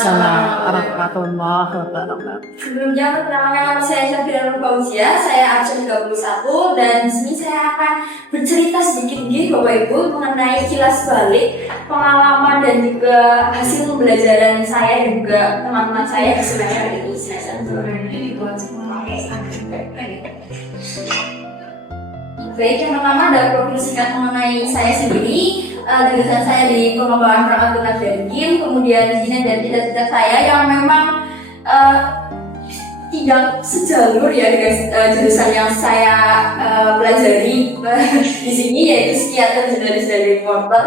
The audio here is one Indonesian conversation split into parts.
Waalaikumsalam warahmatullahi wabarakatuh. Sebelumnya, perkenalkan nama saya Syafira Fauzia, saya absen 31 dan di sini saya akan bercerita sedikit nih Bapak Ibu mengenai kilas balik pengalaman dan juga hasil pembelajaran saya dan juga teman-teman saya di semester ini. Baik, yang pertama ada profil singkat mengenai saya sendiri. Jurusan saya di pengembangan perangkat lunak dan game, kemudian di sini ada cita-cita saya yang memang tidak sejalur ya dengan jurusan yang saya pelajari di sini, yaitu psikiater, jurnalis dan reporter.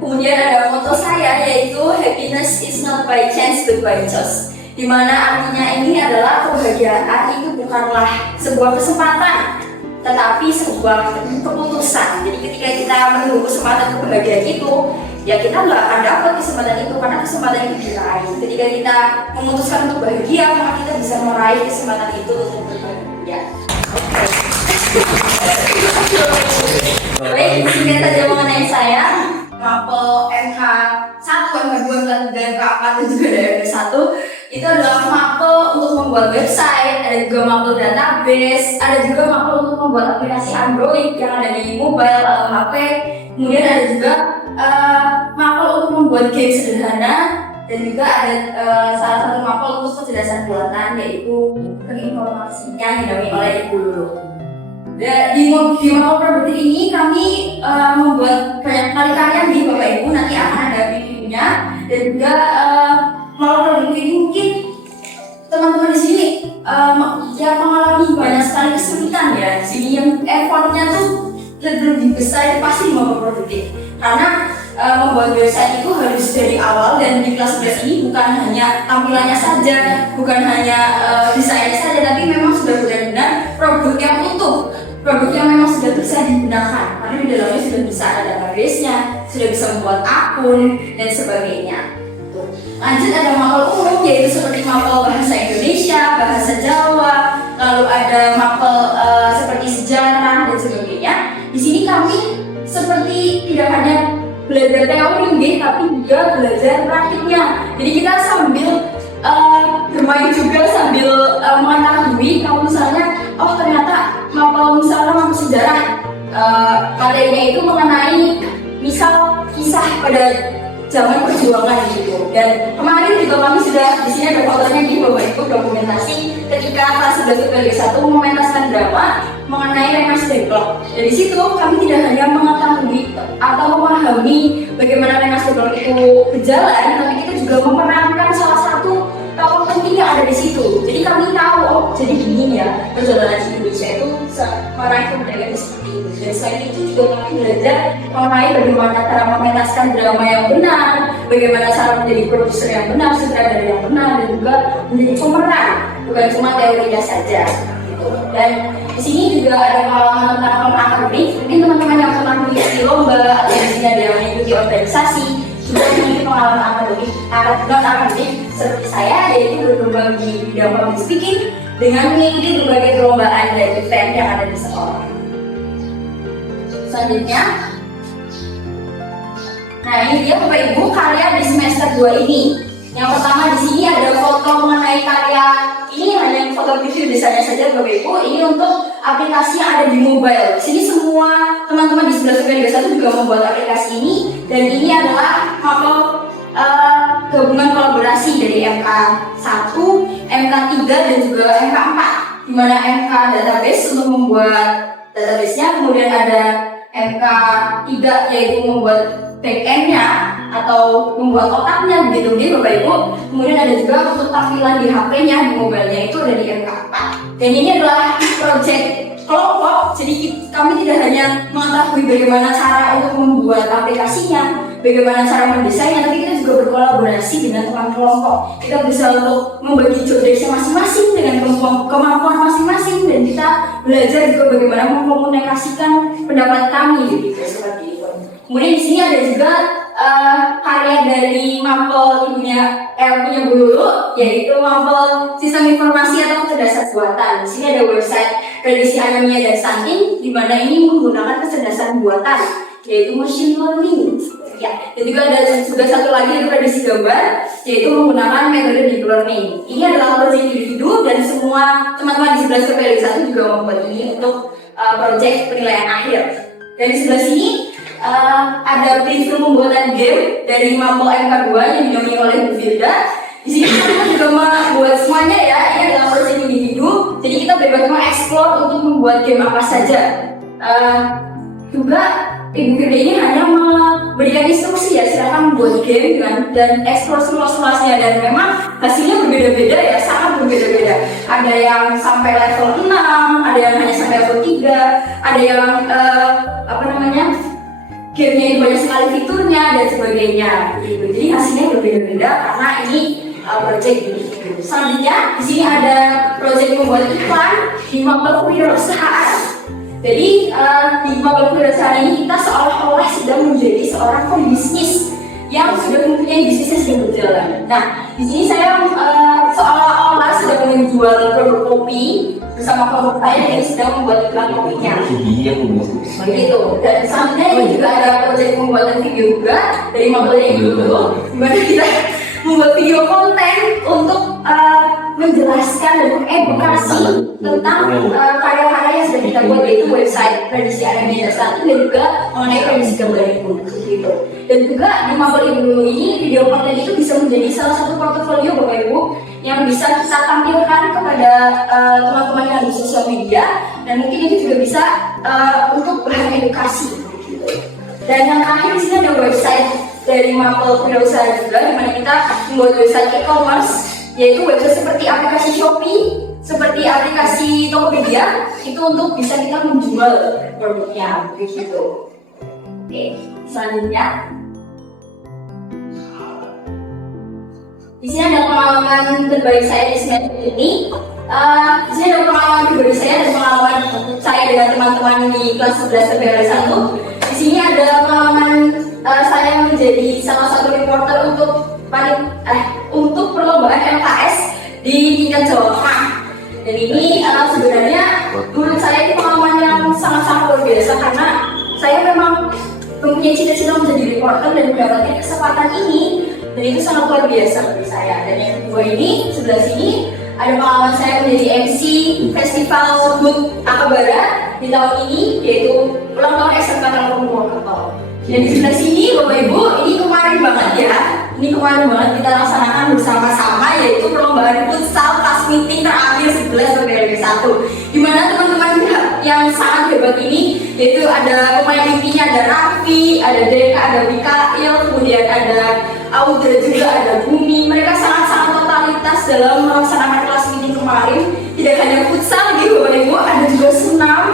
Kemudian ada moto saya yaitu happiness is not by chance but by choice, dimana artinya ini adalah kebahagiaan itu bukanlah sebuah kesempatan tetapi sebuah keputusan. Jadi ketika kita menunggu kesempatan kebahagiaan itu, ya kita nggak akan dapat kesempatan itu karena kesempatan itu diraih. Ketika kita memutuskan untuk bahagia, maka kita bisa meraih kesempatan itu untuk berbahagia. Baik, singkat saja mengenai saya. Mapel MH 1, MH 2, MH 3, MH 4 dan juga ada MH 1 itu adalah mapel untuk membuat website, ada juga mapel database, ada juga mapel untuk membuat aplikasi Android yang ada di mobile atau HP. Kemudian ada juga mapel untuk membuat game sederhana dan juga ada salah satu mapel untuk kecerdasan buatan yaitu informasi yang dinamai oleh Ibu Lulu. Di mapel produk ini kami membuat banyak kali karya nih Bapak Ibu, nanti akan ada videonya dan juga mapel produk ini mungkin teman-teman di sini yang mengalami banyak sekali kesulitan ya. Di sini yang effortnya tuh lebih besar itu pasti di mapel produktif karena membuat website itu harus dari awal, dan di kelas 11 ini bukan hanya tampilannya saja, bukan hanya desainnya saja, tapi memang sudah benar-benar produk yang utuh, produk yang memang sudah bisa digunakan karena di dalamnya sudah bisa ada database-nya, sudah bisa membuat akun dan sebagainya. Lanjut ada mapel umum yaitu seperti mapel bahasa Indonesia, bahasa Jawa, lalu ada mapel seperti sejarah dan sebagainya. Di sini kami seperti tidak hanya belajar teori, tapi juga belajar praktiknya. Jadi kita sambil bermain juga sambil mengetahui kalau misalnya ternyata mapel sejarah materinya itu mengenai misal kisah pada zaman perjuangan gitu. Dan kemarin juga kami sudah di sini ada fotonya di Bapak Ibu dokumentasi ketika kelas 11 IPA 1 mementaskan drama mengenai Rengas Dengklok. Dari situ kami tidak hanya mengetahui atau memahami bagaimana Rengas Dengklok itu berjalan, tapi kita juga memerankan salah satu tokoh penting yang ada di situ. Jadi kami tahu jadi gini ya perjalanan Indonesia itu meraih kemerdekaan seperti itu. Dan selain itu juga kami belajar mengenai bagaimana cara mementaskan drama yang benar, bagaimana cara menjadi produser yang benar, sutradara yang benar, dan juga menjadi pemeran, bukan cuma teorinya saja. Gitu. Dan di sini juga ada pengalaman tentang akademik. Mungkin teman-teman yang pernah mengikuti lomba atau di sini ada yang mengikuti organisasi juga memiliki pengalaman akademik seperti saya, yaitu berlomba di bidang public speaking dengan mengikuti berbagai perlombaan dan event yang ada di sekolah. Selanjutnya, nah ini dia Bapak Ibu karya di semester 2 ini. Yang pertama di sini ada foto mengenai karya ini, hanya foto review desainnya saja Bapak Ibu. Ini untuk aplikasi yang ada di mobile. Di sini semua teman-teman di 11 juga membuat aplikasi ini, dan ini adalah mapel gabungan kolaborasi dari MK1, MK3 dan juga MK4, di mana MK database untuk membuat database-nya, kemudian ada MK3 yaitu membuat back-end-nya atau membuat otaknya begitu Bapak Ibu. Kemudian ada juga untuk tampilan di HP-nya, di mobile-nya itu ada di MK4. Dan ini adalah project kelompok, jadi kami tidak hanya mengetahui bagaimana cara untuk membuat aplikasinya, bagaimana cara mendesainnya, tapi kita juga berkolaborasi dengan teman kelompok. Kita bisa untuk membagi job desk masing-masing dengan kemampuan masing-masing, dan kita belajar juga bagaimana mengkomunikasikan pendapat kami gitu seperti itu. Kemudian di sini ada juga karya dari mapel punya Bu Lulu, yaitu mapel sistem informasi atau kecerdasan buatan. Di sini ada website prediksi anemia dan stunting, di mana ini menggunakan kecerdasan buatan, yaitu machine learning. Ya, dan juga ada juga satu lagi yaitu prediksi gambar, yaitu menggunakan metode deep learning. Ini adalah proyek individu dan semua teman-teman di sebelah PPLD 1 juga membuat ini untuk proyek penilaian akhir. Dan di sebelah sini ada preview pembuatan game dari Mapel MK2 yang didampingi oleh Bu Firda. Di sini kita juga membuat semuanya ya, ini adalah proyek individu, jadi kita bebas mengeksplor untuk membuat game apa saja. Juga Ibu Firda ini hanya memberikan instruksi ya, silakan membuat game dan eksplor seluas-luasnya, dan memang hasilnya berbeda-beda ya, sangat berbeda-beda. Ada yang sampai level 6, ada yang hanya sampai level 3, ada yang gamenya itu banyak sekali fiturnya dan sebagainya gitu. Jadi hasilnya berbeda-beda karena ini project individu. Selanjutnya di sini ada project membuat iklan di Mapel Kewirausahaan. Jadi di Mapel Kewirausahaan ini kita seolah-olah sedang menjadi seorang pebisnis yang sudah mempunyai bisnisnya sedang berjalan. Nah, di sini saya seolah-olah sedang menjual produk kopi bersama kelompok saya yang sedang membuat iklan kopinya. Begitu. Dan selanjutnya ini juga ada proyek pembuatan video juga dari Mapel dulu, di mana kita membuat video konten untuk menjelaskan dan mengedukasi tentang karya-karya yang sudah kita buat, yaitu website prediksi Anemia 1 dan juga mengenai prediksi gambar itu gitu. Dan juga di Mapel dulu ini video konten itu bisa menjadi salah satu portofolio Bapak Ibu yang bisa kita tampilkan kepada teman-teman yang di sosial media, dan mungkin itu juga bisa untuk bahan edukasi gitu. Dan yang terakhir di sini ada website dari Mapel Kewirausahaan juga, di mana kita membuat website e-commerce, yaitu website seperti aplikasi Shopee, seperti aplikasi Tokopedia, itu untuk bisa kita menjual produknya begitu. Oke, selanjutnya di sini ada pengalaman terbaik saya di semester ini. Di sini ada pengalaman pribadi saya dan pengalaman saya dengan teman-teman di kelas 11 PPLD 1. Di sini ada pengalaman saya menjadi salah satu reporter untuk perlombaan MKS di tingkat Jawa Tengah. Dan ini sebenarnya menurut saya ini pengalaman yang sangat-sangat luar biasa, karena saya memang mempunyai cita-cita menjadi reporter dan mendapatkan kesempatan ini, dan itu sangat luar biasa bagi saya. Dan yang kedua ini, sebelah sini ada pengalaman saya menjadi MC Festival Hood Akabara di tahun ini, yaitu ulang tahun SMK Telkom Purwokerto. Dan di sebelah sini Bapak Ibu, ini kemarin banget ya, ini kemarin banget kita laksanakan bersama-sama, yaitu perlombaan futsal class meeting terakhir 11 PPLD 1, di mana teman-teman yang sangat hebat ini, yaitu ada pemain intinya, ada Raffi, ada Deka, ada Mikail, kemudian ada Audra, juga ada Bumi. Mereka sangat-sangat totalitas dalam melaksanakan kelas meeting kemarin. Tidak hanya futsal gitu Bapak Ibu, ada juga senam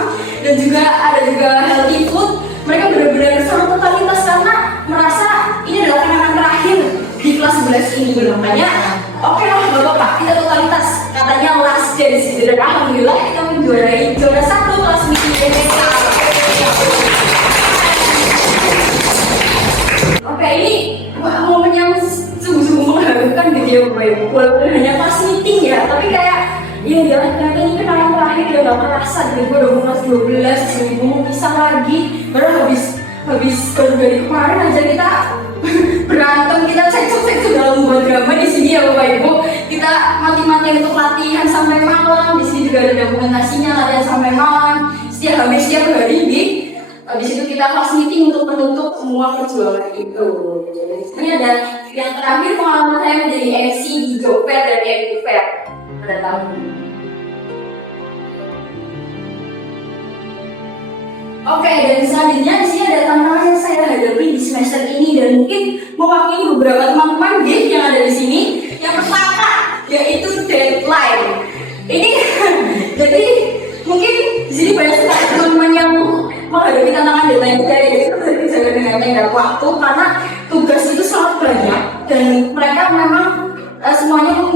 dan juga ada juga healthy food. Mereka benar-benar sangat totalitas karena merasa ini adalah kenangan terakhir di kelas 11 ini. Makanya oke lah Bapak, kita totalitas, katanya last day di sini. Dan alhamdulillah kita menjuarai juara 1 kelas meeting Indonesia. Oke, ini momen yang sungguh-sungguh mengharukan gitu ya Bapak Ibu. Walaupun hanya kelas meeting ya, tapi kayak iya, ternyata ini kenangan terakhir ya, gak merasa gitu. Gue udah kelas 12, jadi gue mau pisah lagi. Baru habis baru dari kemarin aja kita berantem, kita cekcok dalam membuat drama di sini ya Bapak Ibu. Kita mati-matian untuk latihan sampai malam. Di sini juga ada dokumentasinya, latihan sampai malam. Habis setiap hari habis itu kita kelas meeting untuk menutup semua perjuangan itu. Ini ada yang terakhir pengalaman saya menjadi MC di Job Fair dan Edu Fair pada tahun ini. Oke, dan selanjutnya di sini ada tantangan yang saya hadapi di semester ini dan mungkin mewakili beberapa teman-teman yang ada di sini. Yang pertama yaitu deadline. Ini jadi mungkin di sini banyak sekali teman-teman yang menghadapi tantangan deadline dari itu terjaga dengan tenggat waktu, karena tugas itu sangat banyak dan mereka memang semuanya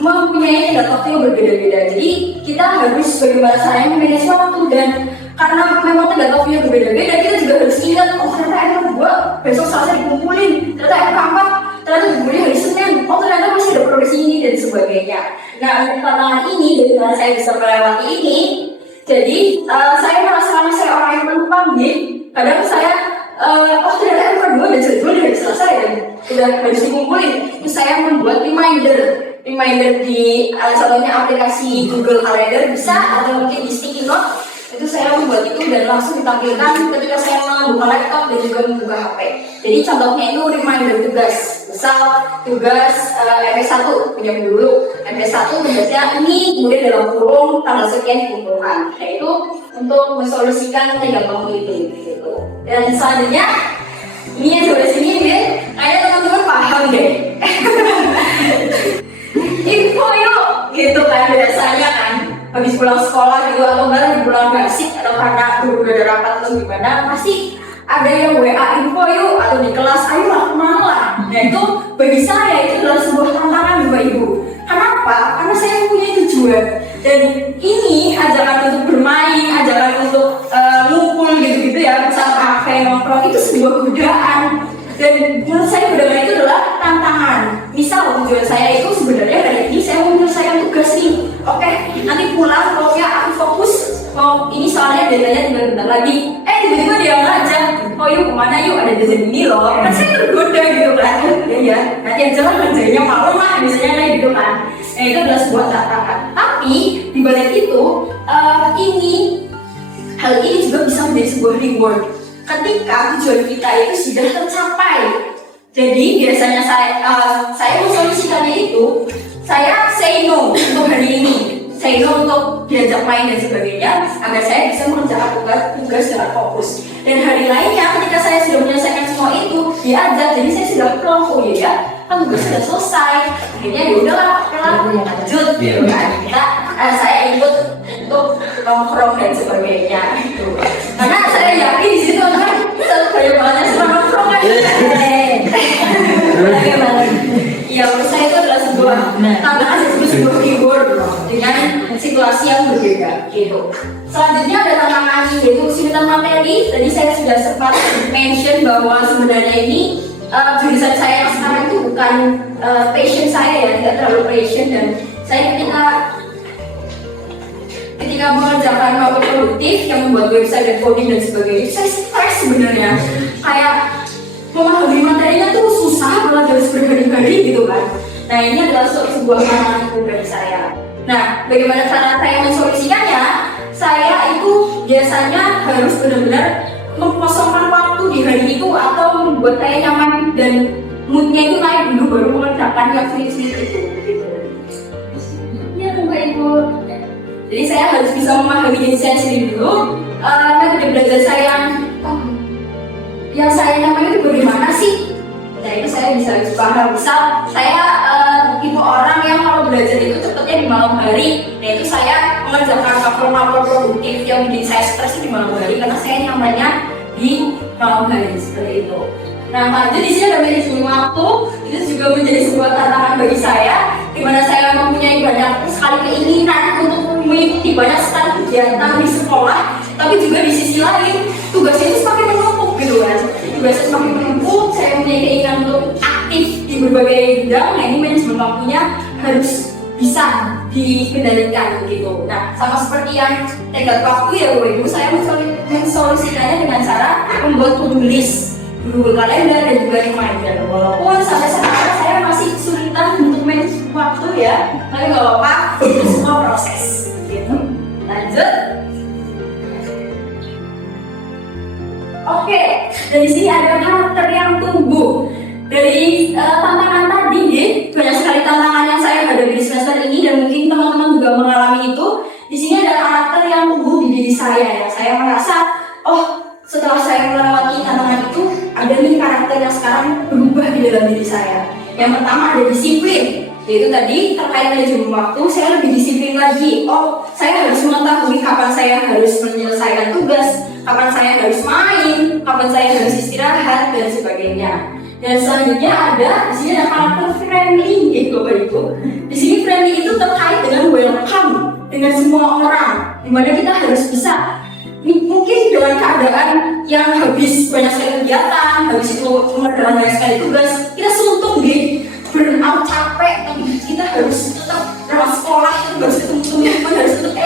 mempunyai tenggat waktu yang berbeda-beda. Jadi kita harus bagaimana caranya memanage waktu, dan karena memang tenggat waktunya berbeda-beda, kita juga harus ingat, oh ternyata emang gua besok Selasa dikumpulin, ternyata emang ternyata dikumpulin hari Senin, oh ternyata masih ada produksi ini dan sebagainya. Nah, untuk tantangan ini, dari mana saya bisa melewati ini, jadi saya merasa karena saya orang yang penuh pamit, kadang saya oh ternyata yang kedua udah jadwal udah selesai dan udah harus dikumpulin. Terus saya membuat reminder di contohnya aplikasi Google Calendar bisa atau mungkin di sticky note. Itu saya membuat itu dan langsung ditampilkan ketika saya membuka laptop dan juga membuka HP. Jadi contohnya itu reminder tugas. Misal tugas MP1 punya dulu. MP1 tugasnya ini kemudian dalam kurung tanggal sekian dikumpulkan. Nah itu untuk mensolusikan tiga waktu itu gitu. Dan selanjutnya ini yang sebelah sini deh, kayaknya teman-teman paham deh. Info yuk gitu kan biasanya kan habis pulang sekolah gitu atau enggak pulang basic atau karena udah ada rapat atau gimana pasti ada yang WA info yuk atau di kelas ayo lah kemana lah. Nah itu bagi saya itu adalah sebuah tantangan Bapak Ibu. Kenapa? Karena saya punya tujuan dan ini ajakan untuk bermain, ajakan untuk ngumpul gitu-gitu ya bersama kafe nongkrong itu sebuah godaan. Dan menurut saya godaan itu adalah tantangan. Misal tujuan saya itu sebenarnya hari ini saya mau menyelesaikan tugas nih. Oke, nanti pulang pokoknya aku fokus. Oh ini soalnya deadline-nya tinggal bentar lagi. Tiba-tiba dia ngajak, oh yuk kemana yuk ada jajan ini loh. Kan saya tergoda gitu kan. Ya, nanti yang jalan kerjanya malam lah biasanya kayak gitu kan. Nah itu adalah sebuah tantangan. Tapi di balik itu, hal ini juga bisa menjadi sebuah reward. Ketika tujuan kita itu sudah tercapai. Jadi biasanya saya mensolusikannya itu saya say no untuk hari ini, say no untuk diajak main dan sebagainya agar saya bisa mengerjakan tugas dengan fokus. Dan hari lainnya ketika saya sudah menyelesaikan semua itu diajak, jadi saya sudah plong, oh iya kan tugas sudah selesai. Akhirnya ya udahlah, lanjut gitu kan. Saya ikut untuk nongkrong dan sebagainya gitu. Karena saya yakin di situ kan banyak banget yang nongkrong kan. Ya menurut saya itu adalah sebuah tantangan dan sebuah reward dengan situasi yang berbeda gitu. Selanjutnya ada tantangan yaitu kesulitan materi. Tadi saya sudah sempat mention bahwa sebenarnya ini jurusan saya yang sekarang itu bukan passion saya ya, tidak terlalu passion dan saya ketika mengerjakan hal produktif yang membuat website dan coding dan sebagainya, saya stres sebenarnya. Kayak memahami materinya tuh susah, belajar berhari-hari gitu kan. Nah ini adalah sebuah tantangan bagi saya. Nah bagaimana cara saya mensolusikannya? Saya itu biasanya harus benar-benar mengkosongkan waktu di hari itu atau membuat saya nyaman dan moodnya itu naik dulu baru mengerjakan yang sulit-sulit itu gitu. Ya Bapak Ibu. Jadi saya harus bisa memahami diri saya sendiri dulu. Metode belajar saya yang saya nyaman itu bagaimana sih? Nah itu saya bisa paham. Misal saya tipe orang yang kalau belajar itu cepatnya di malam hari. Nah itu saya mengerjakan mapel produktif yang bikin saya stres di malam hari karena saya nyamannya di malam hari seperti itu. Nah lanjut di sini ada manajemen waktu. Itu juga menjadi sebuah tantangan bagi saya, di mana saya mempunyai banyak sekali keinginan untuk mengikuti banyak sekali kegiatan di sekolah, tapi juga di sisi lain tugasnya itu semakin menumpuk gitu kan. Tugasnya semakin menumpuk, saya mempunyai keinginan untuk aktif di berbagai bidang. Nah ini manajemen waktunya harus bisa dikendalikan gitu. Nah sama seperti yang tenggat waktu ya Bapak Ibu, saya mensolusikannya dengan cara membuat to-do list, Google Calendar dan juga reminder. Walaupun sampai sekarang saya masih kesulitan untuk manage waktu ya, tapi nggak apa-apa, itu semua proses gitu. Lanjut. Oke, dan di sini ada karakter yang tumbuh. Dari tantangan tadi, banyak sekali tantangan yang saya hadapi di semester ini dan mungkin teman-teman juga mengalami itu. Di sini ada karakter yang tumbuh di diri saya ya. Saya merasa, oh setelah saya melewati tantangan itu, ada nih karakter yang sekarang berubah di dalam diri saya. Yang pertama ada disiplin, yaitu tadi terkait manajemen waktu, saya lebih disiplin lagi. Oh, saya harus mengetahui kapan saya harus menyelesaikan tugas, kapan saya harus main, kapan saya harus istirahat dan sebagainya. Dan selanjutnya ada di sini ada karakter friendly gitu Bapak Ibu. Di sini friendly itu terkait dengan welcome dengan semua orang, dimana kita harus bisa mungkin dengan keadaan yang habis banyak sekali kegiatan, habis itu mengerjakan banyak sekali tugas, kita suntuk burn out capek, tapi kita harus tetap lewat sekolah, kita harus ketemu teman-teman, harus tetap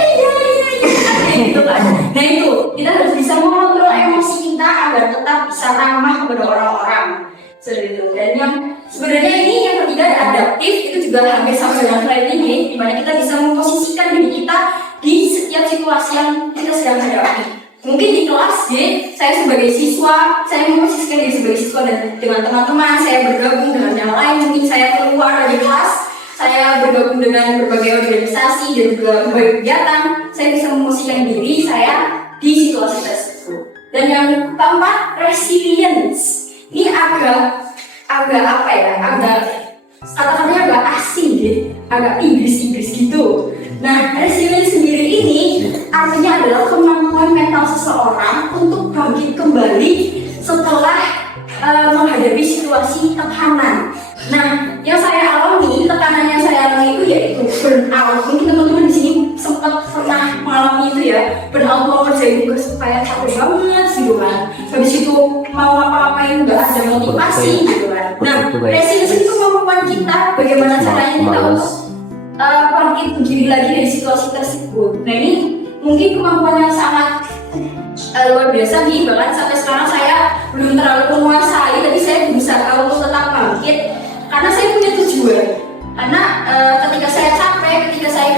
gitu kan. Nah itu kita harus bisa mengontrol emosi kita agar tetap bisa ramah kepada orang-orang seperti itu. Dan yang sebenarnya ini yang ketiga adaptif, itu juga hampir sama dengan flexibility, di mana kita bisa memposisikan diri kita di setiap situasi yang kita sedang hadapi. Mungkin di kelas G, saya sebagai siswa, saya memposisikan diri sebagai siswa dan dengan teman-teman, saya bergabung dengan yang lain. Mungkin saya keluar dari kelas, saya bergabung dengan berbagai organisasi dan juga berbagai kegiatan. Saya bisa memposisikan diri saya di situasi tersebut. Dan yang keempat, resilience. Ini agak apa ya? Agak kata-katanya agak asing deh, agak Inggris gitu. Nah, resilience sendiri ini artinya adalah kemampuan mental seseorang untuk bangkit kembali setelah menghadapi situasi tekanan. Nah, yang saya alami, tekanan yang saya alami itu yaitu burnout. Mungkin teman-teman di sini sempat pernah mengalami itu ya, burnout mau kerjain tugas supaya capek banget gitu kan. Habis itu mau apa-apain nggak ada motivasi gitu kan. Nah, resilience itu kemampuan kita, bagaimana caranya kita untuk bangkit berdiri lagi dari situasi tersebut. Nah, ini mungkin kemampuan yang sangat luar biasa nih, bahkan sampai sekarang saya belum terlalu menguasai, tapi saya berusaha untuk tetap bangkit karena saya punya tujuan. Karena ketika saya capek, ketika saya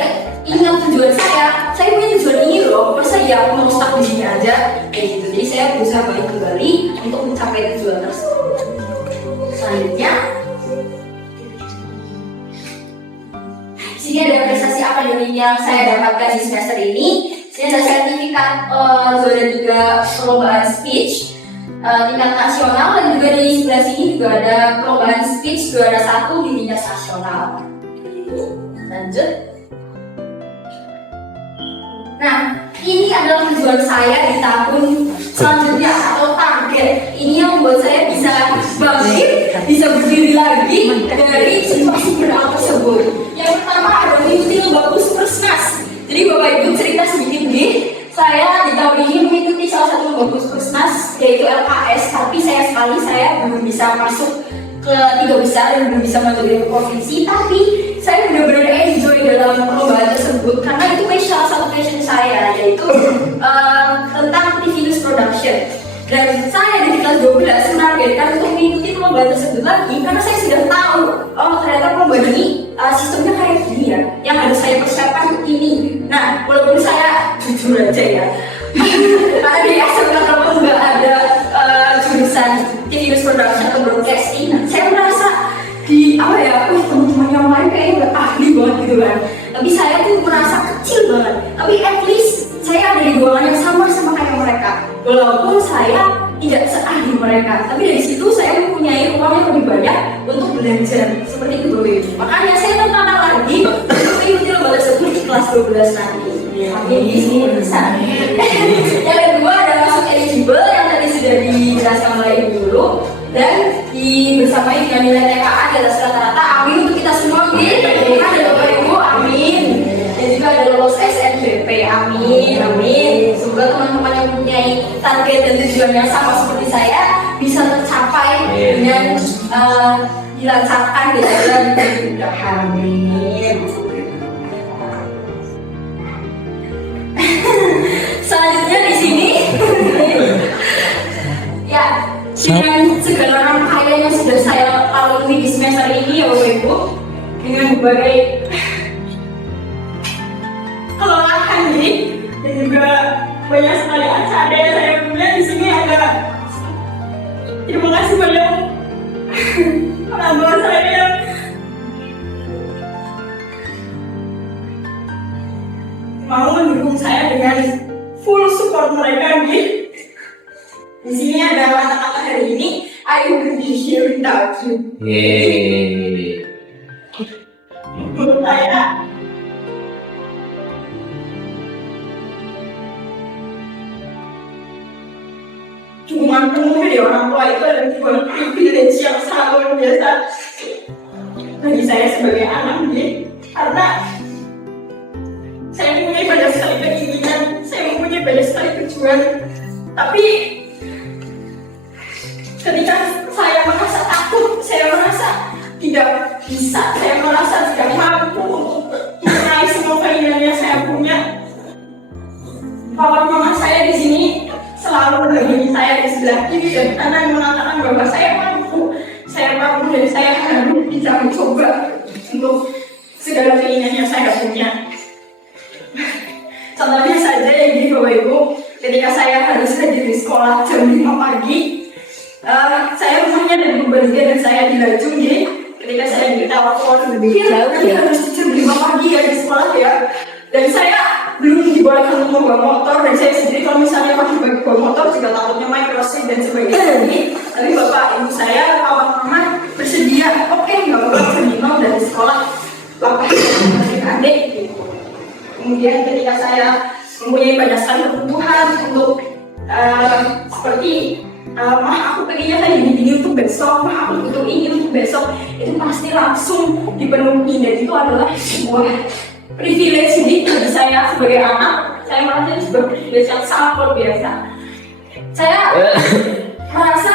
ingat tujuan saya punya tujuan ini loh, masa ya aku mau stuck di sini aja kayak gitu. Jadi saya berusaha balik kembali untuk mencapai tujuan tersebut. Selanjutnya, di sini ada prestasi akademik yang saya dapatkan di semester ini. Ini ada sertifikat juara 3 perlombaan speech tingkat nasional, dan juga di sebelah sini juga ada perlombaan speech juara 1 di tingkat nasional. Lanjut. Nah, ini adalah tujuan saya di tahun selanjutnya atau target. Ini yang membuat saya bisa bangkit, bisa berdiri lagi dari situasi burnout tersebut. Yang pertama adalah mengikuti lomba Puskesmas. Jadi Bapak Ibu cerita sedikit nih, saya di tahun ini mengikuti salah satu lomba Puskesmas yaitu LKS, tapi saya belum bisa masuk ke 3 besar dan belum bisa masuk ke provinsi, tapi saya benar-benar enjoy dalam perlombaan tersebut karena itu salah satu passion saya, yaitu tentang TV news production. Dan saya di kelas 12 menargetkan untuk mengikuti perlombaan tersebut lagi karena saya sudah tahu, oh ternyata perlombaan ini sistemnya kayak gini ya, yang harus saya persiapkan ini. Nah, walaupun saya jujur aja ya, karena di SMK Telkom nggak ada jurusan TV news production atau broadcasting, saya merasa di teman-teman yang lain kayaknya nggak ahli banget gitu kan. Tapi saya tuh merasa kecil banget. Tapi at least saya ada di golongan yang sama kayak mereka. Walaupun saya tidak seahli mereka, tapi dari situ saya mempunyai uang yang lebih banyak untuk belajar. Seperti itu Bapak Ibu. Makanya saya tertantang lagi untuk mengikuti lomba tersebut di kelas 12 nanti. Amin di sini bisa. Yang kedua adalah masuk eligible yang tadi sudah dijelaskan oleh Ibu dulu, dan bersamai dengan nilai TKA di atas rata-rata. Amin untuk kita semua. Amin. Ada Bapak Ibu. Amin. Dan juga ada lolos SNBP. Amin. Semoga teman-teman yang mempunyai target dan tujuan yang sama seperti saya bisa tercapai dengan dilancarkan dan dimudahan. Amin. Selanjutnya di sini ya, dengan segala rangkaian yang sudah saya lalui di semester ini ya Bapak Ibu, dengan berbagai kelelahan ini dan juga banyak sekali acara yang saya punya di sini. Terima kasih banyak orang tua saya yang mau mendukung saya dengan full support mereka nih. Di sini ada kata-kata hari ini, I wouldn't be here without you. Menurut saya cuma penuh dari orang tua itu adalah sebuah privilege yang sangat luar biasa bagi saya sebagai anak nih, karena saya mempunyai banyak sekali keinginan, saya mempunyai banyak sekali tujuan, tapi ketika saya merasa takut, saya merasa tidak bisa, saya merasa tidak mampu untuk meraih semua keinginan yang saya punya, papa mama saya di sini selalu mendampingi saya di sebelah kiri dan kanan mengatakan bahwa saya mampu dan saya harus bisa mencoba untuk segala keinginan yang saya punya. Contohnya saja yang di Bapak Ibu, ketika saya harus hadir di sekolah jam 5 pagi, saya rumahnya dari Purbalingga dan saya di Lajung, ketika saya ditelepon lebih jauh harus jam 5 pagi ya di sekolah ya, dan saya belum dibolehkan untuk membawa motor, dan saya sendiri kalau misalnya pagi-pagi bawa motor juga takutnya microchip dan sebagainya. Tapi bapak ibu saya, kawan-kawan bersedia, oke nggak apa-apa jam 5 dari sekolah, bapak adik gitu. Kemudian ketika saya mempunyai banyak sekali kebutuhan untuk seperti aku pengennya kayak gini untuk besok, aku butuh ini untuk besok, itu pasti langsung dipenuhi, dan itu adalah sebuah privilege bagi saya sebagai anak. Saya merasa itu sebuah privilege yang sangat luar biasa. Saya merasa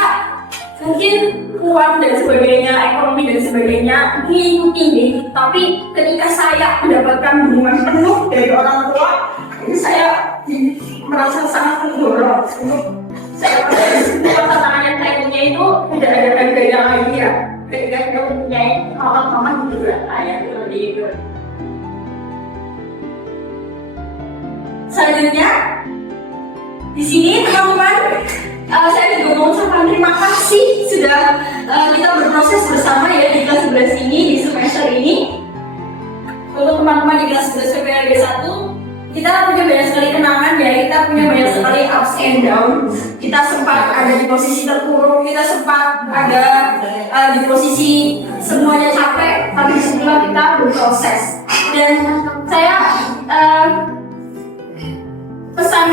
mungkin uang dan sebagainya, ekonomi dan sebagainya tinggi, tapi ketika saya mendapatkan dukungan penuh dari orang tua, itu saya merasa sangat mendorong untuk saya merasa semua tantangan yang saya punya itu tidak ada harganya lagi ya. Ketika kita mempunyai kawan-kawan juga saya seperti itu. Selanjutnya di sini teman-teman, saya juga mau ucapkan terima kasih sudah kita berproses bersama ya di kelas 11 ini, di semester ini. Untuk teman-teman di kelas 11 PPLG 1, kita punya banyak sekali kenangan ya, kita punya banyak sekali ups and down. Kita sempat ada di posisi terpuruk, kita sempat ada di posisi semuanya capek, tapi disitulah kita berproses. Dan saya pesan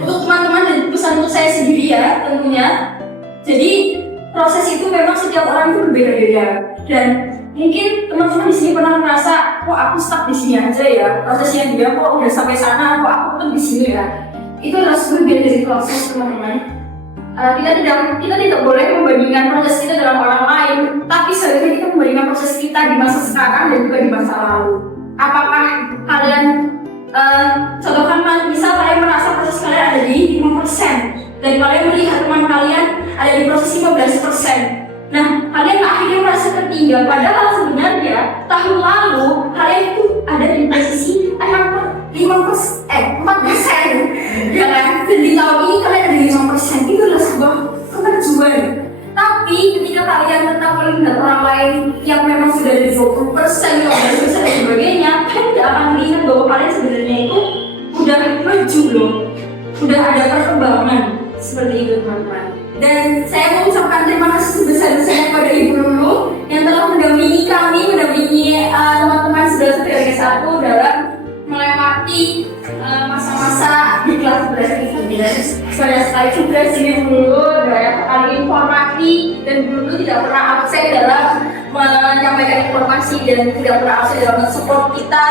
untuk teman-teman dan pesan untuk saya sendiri ya tentunya. Jadi proses itu memang setiap orang itu berbeda-beda, dan mungkin teman-teman di sini pernah merasa, kok aku stuck di sini aja ya, prosesnya dia kok udah sampai sana, kok aku tetap di sini ya. Itu adalah sebagian dari proses teman-teman. Kita tidak boleh membandingkan proses kita dengan orang lain, tapi sebaiknya kita membandingkan proses kita di masa sekarang dan juga di masa lalu. Apakah kalian contohkan misal kalian merasa proses kalian ada di 5% dan kalian melihat teman kalian ada di proses 15%. Nah, kalian akhirnya merasa tertinggal, padahal sebenarnya tahun lalu kalian itu ada di posisi 4%, ya kan? Dan di tahun ini kalian ada di 5%, itu adalah sebuah kemajuan. Tapi ketika kalian tetap melihat orang lain yang memang sudah ada di 20%, 15% dan sebagainya, kalian tidak akan melihat bahwa kalian sebenarnya itu udah maju loh, udah ada perkembangan seperti itu teman-teman. Dan saya mau ucapkan terima kasih sebesar-besarnya kepada Ibu Lulu yang telah mendampingi kami, mendampingi teman-teman 11 PPLG 1 dalam melewati masa-masa di kelas 11 ini. Dan banyak sekali juga sini Bu Lulu, banyak sekali informasi, dan Bu Lulu tidak pernah absen dalam menyampaikan informasi dan tidak pernah absen dalam mensupport kita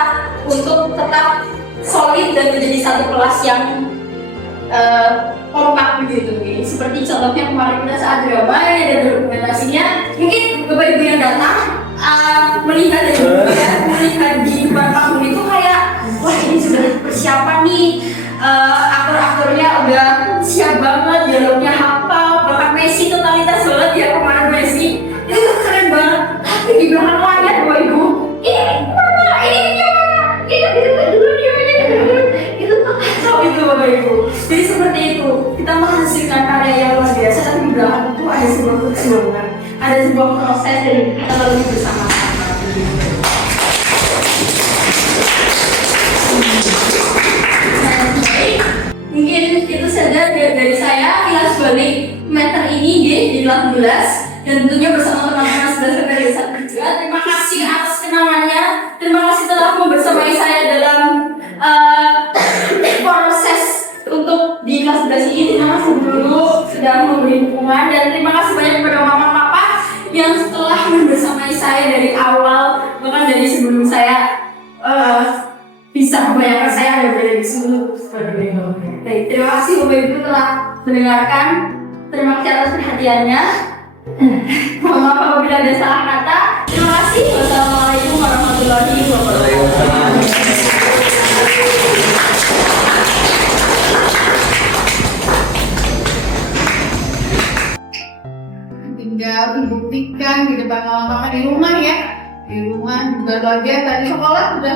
untuk tetap solid dan menjadi satu kelas yang kompak begitu. Seperti contohnya kemarin kita saat drama dan dokumentasinya, mungkin Bapak Ibu yang datang melihat di depan panggung itu kayak, wah ini sudah persiapan nih, aktor-aktornya udah siap banget, dialognya hafal, bahkan Messi totalitas banget ya kemarin Messi, itu keren banget. Tapi di belakang layar Bapak Ibu, ini mana, ini dulu itu kacau itu Bapak Ibu. Jadi seperti itu, kita menghasilkan karya yang luar biasa, tapi di belakang itu ada sebuah perjuangan, ada sebuah proses dari kita lalui bersama-sama. Mungkin itu saja dari saya, kilas balik meter ini di kelas 11, dan tentunya bersama teman-teman 11 PPLG 1 juga. Terima kasih atas kenangannya, terima kasih telah membersamai saya dalam proses untuk di kelas 11 ini. Terima kasih dulu sudah memberi dukungan, dan terima kasih banyak kepada mama papa yang telah membersamai saya dari awal, bahkan dari sebelum saya bisa membayangkan saya ada berada di sini seperti itu. Baik, terima kasih Bapak Ibu telah mendengarkan. Terima kasih atas perhatiannya. Mohon maaf apabila ada salah kata. Terima kasih. Wassalamualaikum warahmatullahi wabarakatuh. kita ngalah di rumah ya. Di rumah juga bagian tadi sekolah sudah